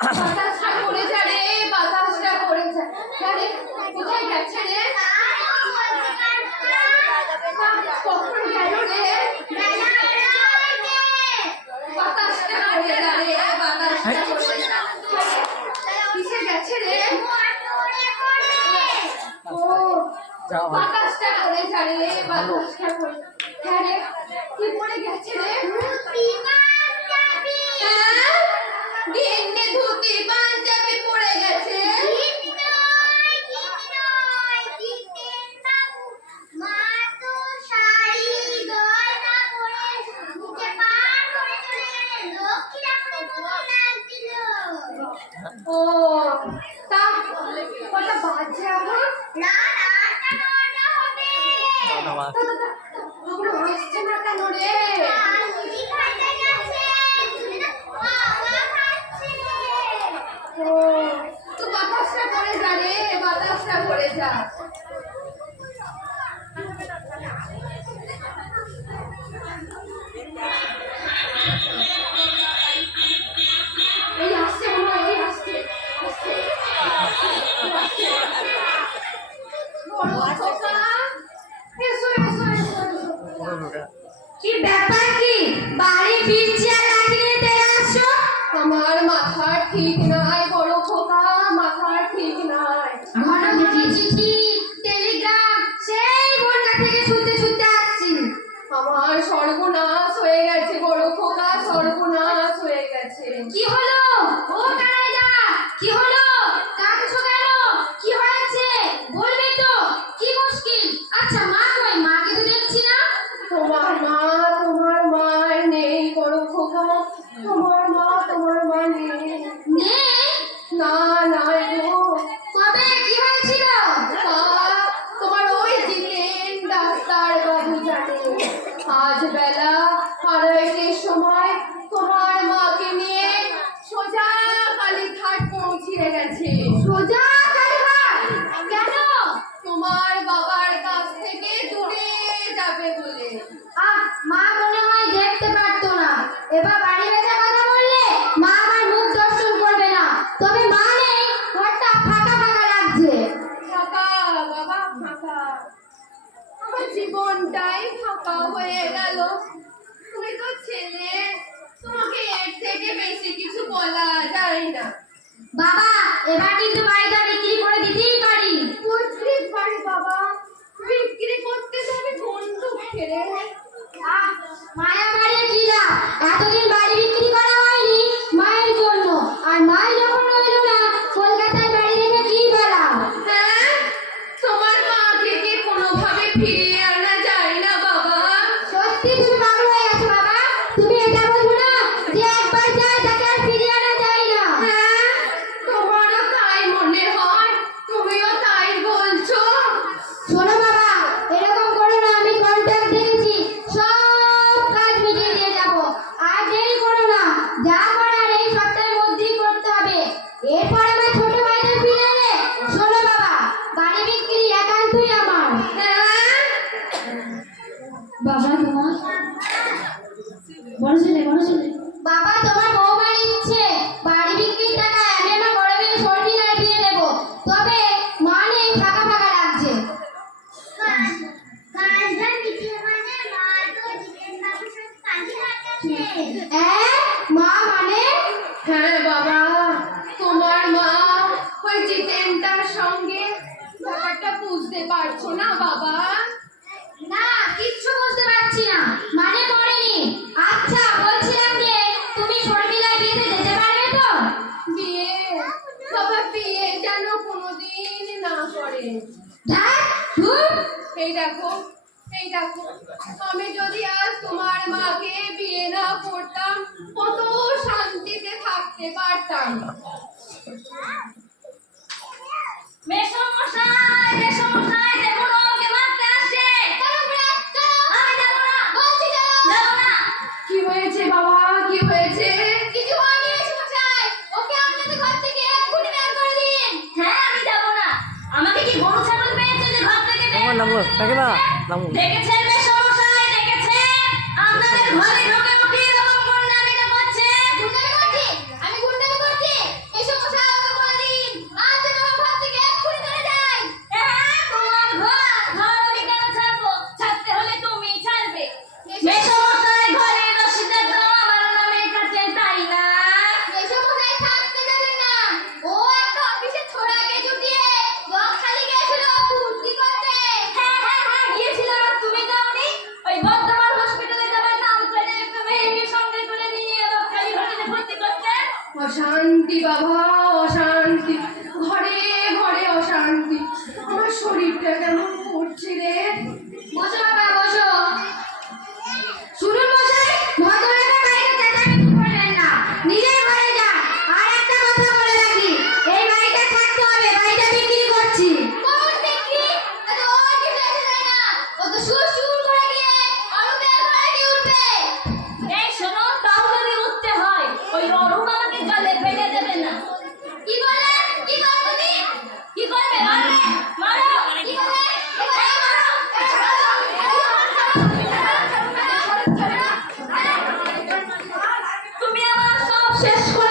বাতাসটা করে যা রে, বাতাসটা করে যা। আরে কোথায় গেছে রে? কখন গেল রে? বাতাসটা করে যা রে, বাতাসটা করে যা। কিসে গেছে রে? ও বাতাসটা করে যা রে, বাতাসটা করে। হ্যাঁ রে, কি পড়ে গেছে রে? গিন্নি ধুতি পাঞ্জাবি পড়ে গেছে। ও তা কটা বাজে এখন? না আসছে না কেন রে? ও তো বাতাসটা করে যা রে, বাতাসটা করে যা। এই আসছে মনে হয়, এই আসছে আসছে আসছে। বড় খোকা, এসো এসো এসো এসো। কি ব্যাপার, কি বাড়ি ফিরছি আর লাঠি নিয়ে তেড়ে আসছো? আমার মাথা ঠিক নাই বড় খোকা, মাথা ঠিক নাই। ঘন ঘন চিঠি টেলিগ্রাম সেই বনগা থেকে ছুটতে ছুটতে আসছি। আমার সর্বনাশ হয়ে গেছে বড় খোকা, সর্বনাশ হয়ে গেছে। কি হলো? ও কানাইদা, কি হলো? কাঁদছো কেন? কি হয়েছে বলবে তো? কি মুশকিল? আচ্ছা মা কই? মাকে তো দেখছি না। তোমার মা নেই বড় খোকা, তোমার মা নেই। নেই? না না গো। কবে কি হয়েছিল? তা তোমার ওই জিতেন ডাক্তার বাবু জানে। আজ বেলা 2:30টার সময় তোমার মাকে নিয়ে সোজা কালীঘাট পৌঁছে গেছে। সোজা কালীঘাট? কেন? তোমার বাবার কাছ থেকে দূরে যাবে বলে। মা মনে হয় দেখতে পারতো না। এবার বাড়ি বেচা কথা বললে মা আমার মুখ দর্শন করবে না। তবে মা নেই, ঘরটা ফাঁকা ফাঁকা লাগছে। ফাঁকা বাবা, ফাঁকা। আমার জীবনটাই ফাঁকা হয়ে গেল। তুমি তো ছেলে, তোমাকে এর থেকে বেশি কিছু বলা যায় না। বাবা, এবার কিন্তু বাড়িটা বিক্রি করে দিতেই পারি। বিক্রি পারি বাবা, বিক্রি করতে তো আমি বন্দুক ফেলে। মায়া বাড়ি কি লাভ? এতদিন বাড়ি বিক্রি করা হয়নি মায়ের জন্য, আর মাই যখন রইল না, কলকাতায় বাড়ি রেখে কি বলা? হ্যাঁ, তোমার মাকে কি কোনোভাবে ফিরিয়ে আনা যায় না বাবা? সত্যি তুমি পাগল হয়ে গেছো বাবা। তুমি এটা বোঝো না যে একবার যায় তাকে আর ফিরিয়ে আনা যায় না? হ্যাঁ, তোমারও তাই মনে হয়, তুমিও তাই বলছো। শোনো বাবা, এরকম করো না। আমি কন্ট্রাক্ট দেখেছি, সব কাজ মিটিয়ে দিয়ে যাবো। আর দেরি করো না, যা করার এই সপ্তাহের মধ্যেই করতে হবে। এরপর আমার ছোট ভাইদের ফিরে এলে শোনো বাবা, বাড়ি বিক্রি একান্তই আমার। হ্যাঁ, বাবা তোমার বড় ছেলে বাবা, তোমার বৌমার ইচ্ছে বাড়ি বিক্রির টাকা আমি আমার বড় মেয়ে শর্মিলার বিয়ে দেবো। তবে মা নেই, ফাঁকা ফাঁকা লাগছে। মা মানে? হ্যাঁ বাবা, তোমার মা ওই জিতেনটার সঙ্গে ব্যাপারটা বুঝতে পারছো না বাবা? না, কিচ্ছু বুঝতে পারছি না। মানে পড়েনি। আচ্ছা বলছিলাম যে তুমি শর্মিলার বিয়েতে যেতে পারবে তো? বিয়ে বাবা, বিয়ে যেন কোনোদিন না করে। ধ্যাৎ, ধুর। এই দেখো, আমি যদি আজ তোমার মাকে বিয়ে না করতাম, কত শান্তিতে থাকতে পারতাম। মেসমশাই, দেখুন ও আমাকে মারতে আসছে। আমি যাবো না, বলছি যাবো না। কি হয়েছে বাবা, কি হয়েছে? কিছু হয়নি মেসমশাই, ওকে আপনাদের ঘর থেকে এক্ষুনি বের করে দিন। হ্যাঁ, আমি যাবো না। আমাকে কি গরু ছাগল পেয়েছে যে ঘর থেকে বের করে দিন? দেখেছেন মেসমশাই, দেখেছেন? আপনাদের ঘরে ঢোকে উঠি এরকম গুন্ডামিটা করছে। অশান্তি বাবা, অশান্তি, ঘরে ঘরে অশান্তি। আমার শরীরটা কেমন করছে রে। বসো বাবা বসো। শুনুন মশাই, ভদ্রলোকের বাড়িতে চেঁচামেচি করবেন না, নিজের ঘরে যান। আর একটা কথা বলে রাখি, এই বাড়িতে থাকতে হবে, বাড়িটা বিক্রি করছি। কোন বিক্রি? আরে ও কিছু আছে না, ও তো সুর সুর করে গিয়ে অরূপের ঘরে গিয়ে উঠবে। এই শোনো, তাও যদি উঠতে হয় ওই অরুণ আমাকে জলে ফেলে দেবে না। কি বলে? কি বল তুমি? কি করবে? মারবে? মারো। কি বলে? তুমি আমার সব শেষ করে